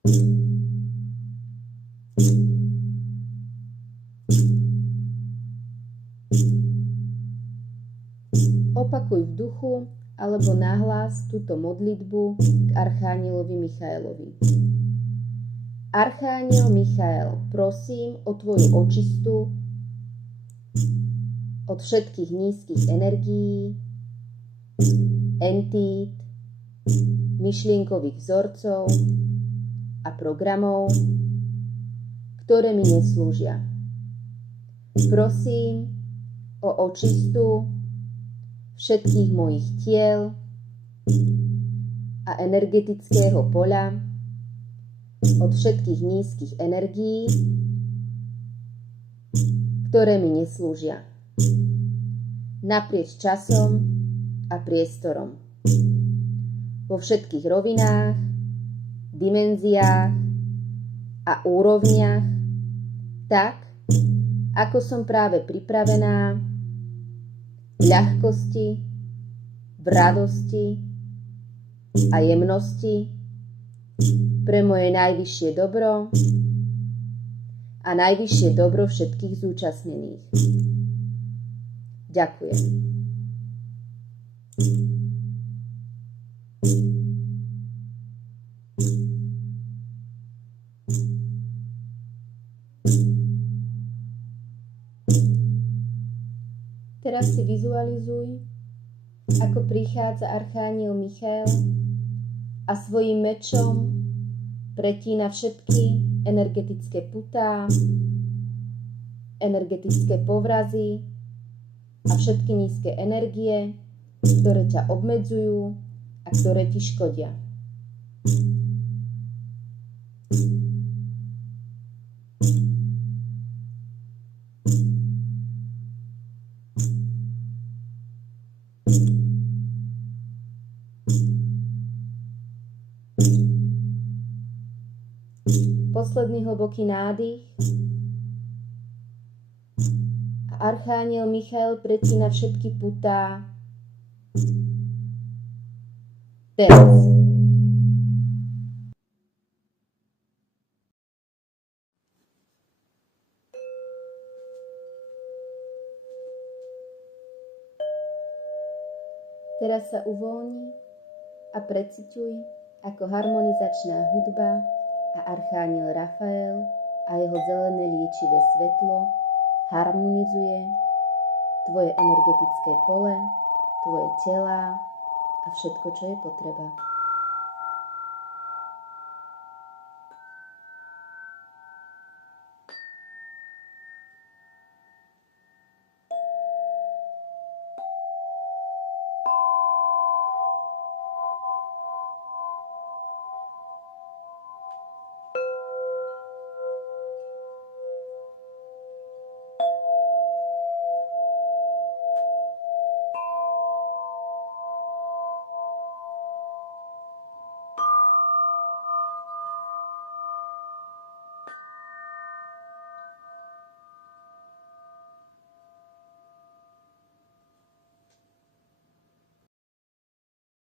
Opakuj v duchu alebo nahlas túto modlitbu k Archánielovi Michaelovi. Archániel Michael, prosím o tvoju očistu od všetkých nízkych energií, entít, myšlienkových vzorcov a programov, ktoré mi neslúžia. Prosím o očistu všetkých mojich tiel a energetického poľa od všetkých nízkych energií, ktoré mi neslúžia. Naprieč časom a priestorom. Vo všetkých rovinách, dimenziách a úrovniach, tak, ako som práve pripravená v ľahkosti, v radosti a jemnosti pre moje najvyššie dobro a najvyššie dobro všetkých zúčastnených. Ďakujem. Teraz si vizualizuj, ako prichádza Archániel Michael a svojím mečom pretína všetky energetické putá, energetické povrazy a všetky nízke energie, ktoré ťa obmedzujú a ktoré ti škodia. Posledný hlboký nádych a Archániel Michael pretína všetky putá. Teraz. Teraz sa uvoľni a preciťuj, ako harmonizačná hudba a Archániel Rafael a jeho zelené liečivé svetlo harmonizuje tvoje energetické pole, tvoje telá a všetko, čo je potreba.